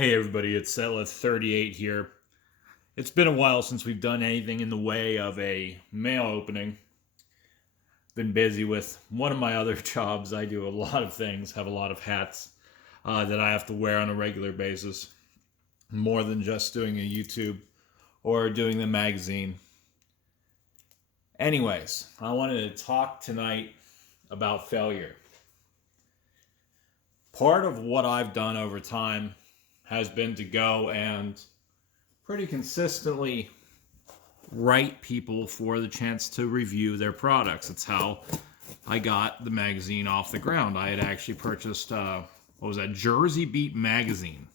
Hey everybody, it's Settler38 here. It's been a while since we've done anything in the way of a mail opening. Been busy with one of my other jobs. I do a lot of things, have a lot of hats that I have to wear on a regular basis. More than just doing a YouTube or doing the magazine. Anyways, I wanted to talk tonight about failure. Part of what I've done over time has been to go and pretty consistently write people for the chance to review their products. It's how I got the magazine off the ground. I had actually purchased, Jersey Beat magazine.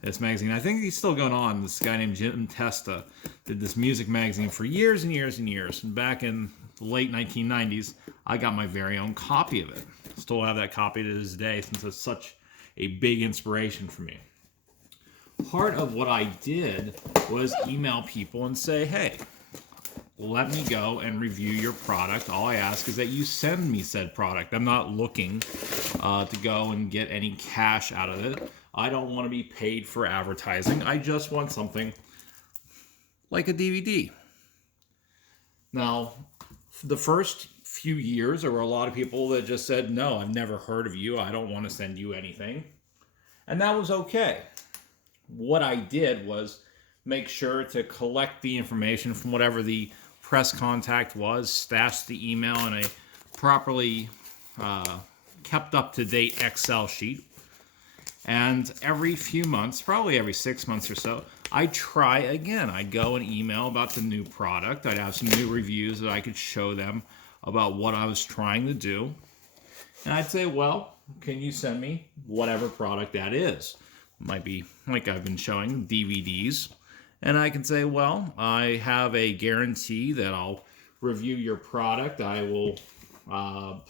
This magazine, I think he's still going on. This guy named Jim Testa did this music magazine for years and years and years. And back in the late 1990s, I got my very own copy of it. Still have that copy to this day since it's such a big inspiration for me. Part of what I did was email people and say, hey, let me go and review your product. All I ask is that you send me said product. I'm not looking to go and get any cash out of it. I don't want to be paid for advertising. I just want something like a DVD. Now, the first few years, there were a lot of people that just said, no, I've never heard of you. I don't want to send you anything. And that was okay. What I did was make sure to collect the information from whatever the press contact was, stash the email in a properly kept up-to-date Excel sheet. And every few months, probably every 6 months or so, I'd try again. I'd go and email about the new product. I'd have some new reviews that I could show them about what I was trying to do. And I'd say, well, can you send me whatever product that is? Might be, like I've been showing, DVDs. And I can say, well, I have a guarantee that I'll review your product. I will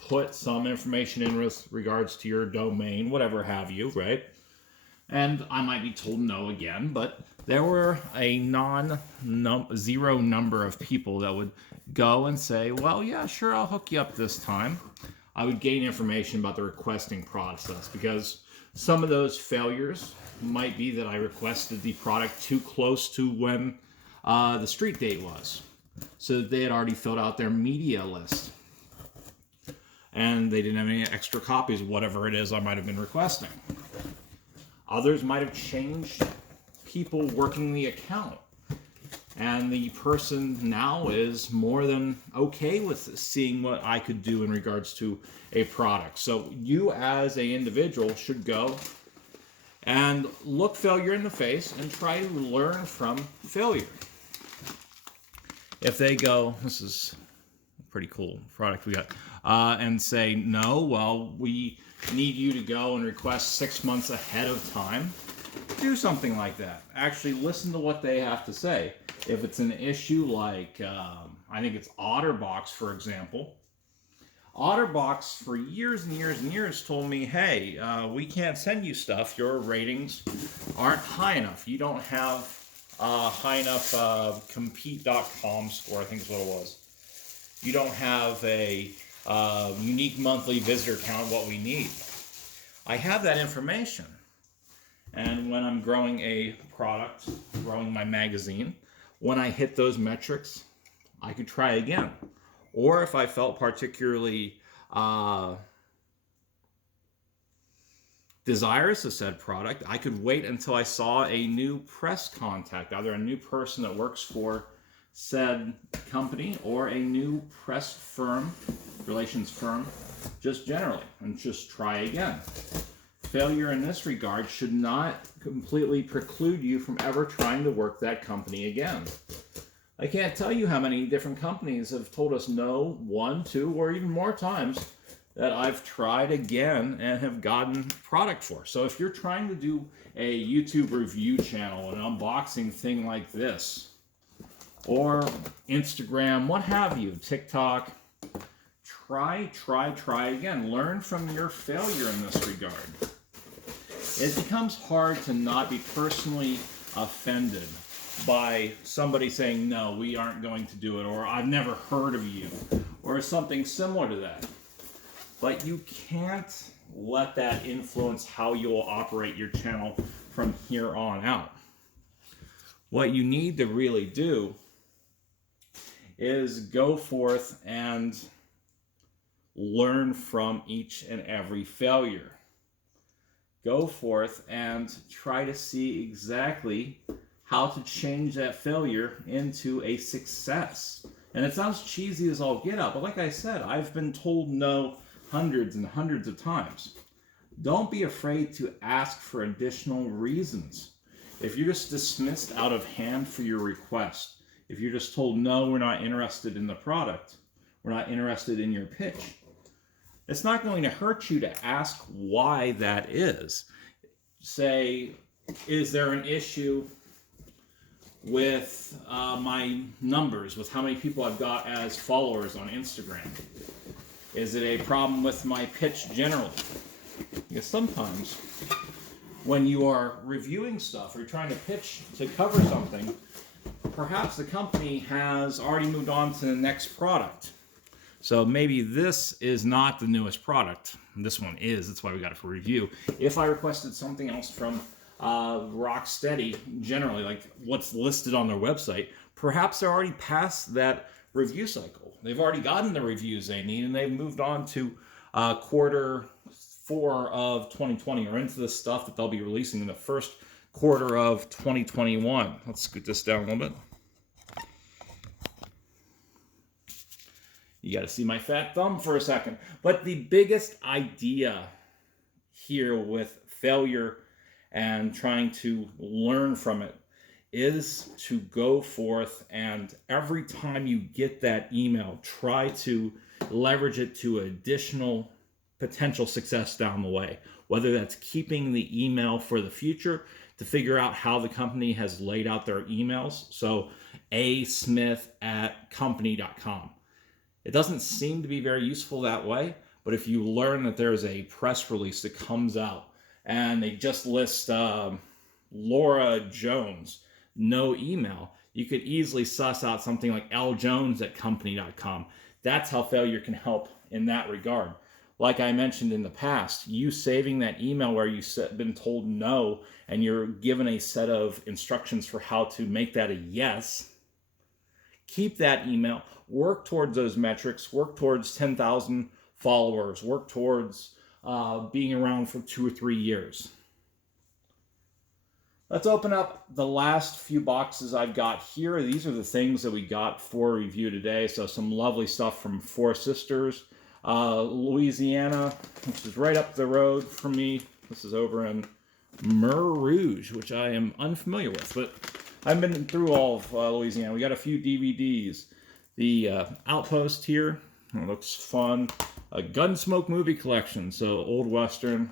put some information in with regards to your domain, whatever have you, right? And I might be told no again, but there were a zero number of people that would go and say, well, yeah, sure, I'll hook you up this time. I would gain information about the requesting process because some of those failures might be that I requested the product too close to when the street date was. So that they had already filled out their media list. And they didn't have any extra copies of whatever it is I might have been requesting. Others might have changed people working the account. And the person now is more than okay with seeing what I could do in regards to a product. So you as an individual should go and look failure in the face and try to learn from failure. If they go, this is a pretty cool product we got, and say, no, well, we need you to go and request 6 months ahead of time, do something like that. Actually listen to what they have to say. If it's an issue like, I think it's OtterBox, for example. OtterBox, for years and years and years, told me, hey, we can't send you stuff. Your ratings aren't high enough. You don't have high enough compete.com score, I think is what it was. You don't have a unique monthly visitor count, what we need. I have that information. And when I'm growing a product, growing my magazine, when I hit those metrics, I could try again. Or if I felt particularly desirous of said product, I could wait until I saw a new press contact, either a new person that works for said company or a new press firm, relations firm, just generally, and just try again. Failure in this regard should not completely preclude you from ever trying to work that company again. I can't tell you how many different companies have told us no 1, 2, or even more times that I've tried again and have gotten product for. So if you're trying to do a YouTube review channel, an unboxing thing like this, or Instagram, what have you, TikTok, try again. Learn from your failure in this regard. It becomes hard to not be personally offended by somebody saying, no, we aren't going to do it, or I've never heard of you, or something similar to that. But you can't let that influence how you'll operate your channel from here on out. What you need to really do is go forth and learn from each and every failure. Go forth and try to see exactly how to change that failure into a success. And it sounds cheesy as all get out, but like I said, I've been told no hundreds and hundreds of times. Don't be afraid to ask for additional reasons. If you're just dismissed out of hand for your request, if you're just told, no, we're not interested in the product, we're not interested in your pitch, it's not going to hurt you to ask why that is. Say, is there an issue with my numbers, with how many people I've got as followers on Instagram? Is it a problem with my pitch generally? Because sometimes when you are reviewing stuff or you're trying to pitch to cover something, perhaps the company has already moved on to the next product. So maybe this is not the newest product. This one is. That's why we got it for review. If I requested something else from Rocksteady, generally, like what's listed on their website, perhaps they're already past that review cycle. They've already gotten the reviews they need, and they've moved on to quarter 4 of 2020, or into the stuff that they'll be releasing in the first quarter of 2021. Let's scoot this down a little bit. You got to see my fat thumb for a second. But the biggest idea here with failure and trying to learn from it is to go forth and every time you get that email, try to leverage it to additional potential success down the way. Whether that's keeping the email for the future to figure out how the company has laid out their emails. So asmith@company.com. It doesn't seem to be very useful that way, but if you learn that there's a press release that comes out and they just list Laura Jones, no email, you could easily suss out something like ljones@company.com. That's how failure can help in that regard. Like I mentioned in the past, you saving that email where you've been told no and you're given a set of instructions for how to make that a yes. Keep that email. Work towards those metrics. Work towards 10,000 followers. Work towards being around for 2 or 3 years. Let's open up the last few boxes I've got here. These are the things that we got for review today. So some lovely stuff from Four Sisters, Louisiana, which is right up the road from me. This is over in Mer Rouge, which I am unfamiliar with, but I've been through all of Louisiana. We got a few DVDs. The Outpost here, it looks fun. A Gunsmoke movie collection, so old Western,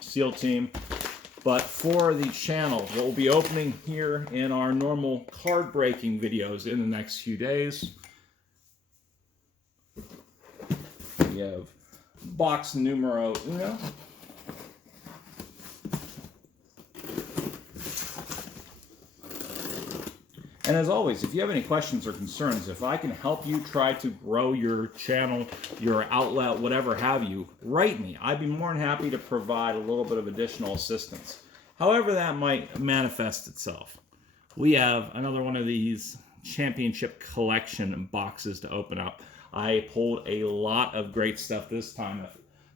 SEAL Team. But for the channel, what we'll be opening here in our normal card breaking videos in the next few days. We have box numero uno. And as always, if you have any questions or concerns, if I can help you try to grow your channel, your outlet, whatever have you, write me. I'd be more than happy to provide a little bit of additional assistance. However that might manifest itself. We have another one of these championship collection boxes to open up. I pulled a lot of great stuff this time.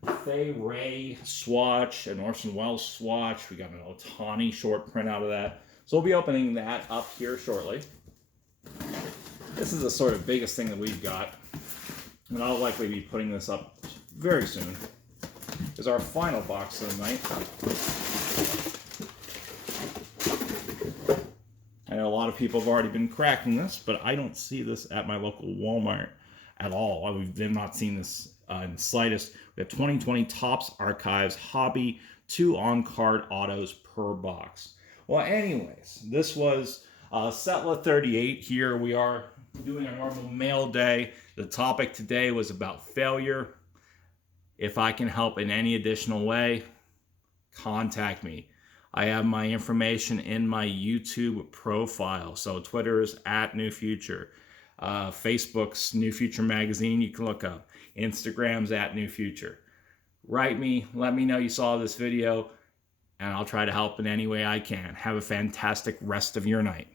A Fay Ray swatch, an Orson Welles swatch. We got an Otani short print out of that. So we'll be opening that up here shortly. This is the sort of biggest thing that we've got, and I'll likely be putting this up very soon, is our final box of the night. I know a lot of people have already been cracking this, but I don't see this at my local Walmart at all. We've not seen this in the slightest. We have 2020 Topps Archives Hobby, 2 on-card autos per box. Well, anyways, this was Setla 38 here. We are doing a normal mail day. The topic today was about failure. If I can help in any additional way, contact me. I have my information in my YouTube profile. So Twitter's @NeuFutur. Facebook's NeuFutur Magazine, you can look up. Instagram's @NeuFutur. write me, let me know you saw this video, and I'll try to help in any way I can. Have a fantastic rest of your night.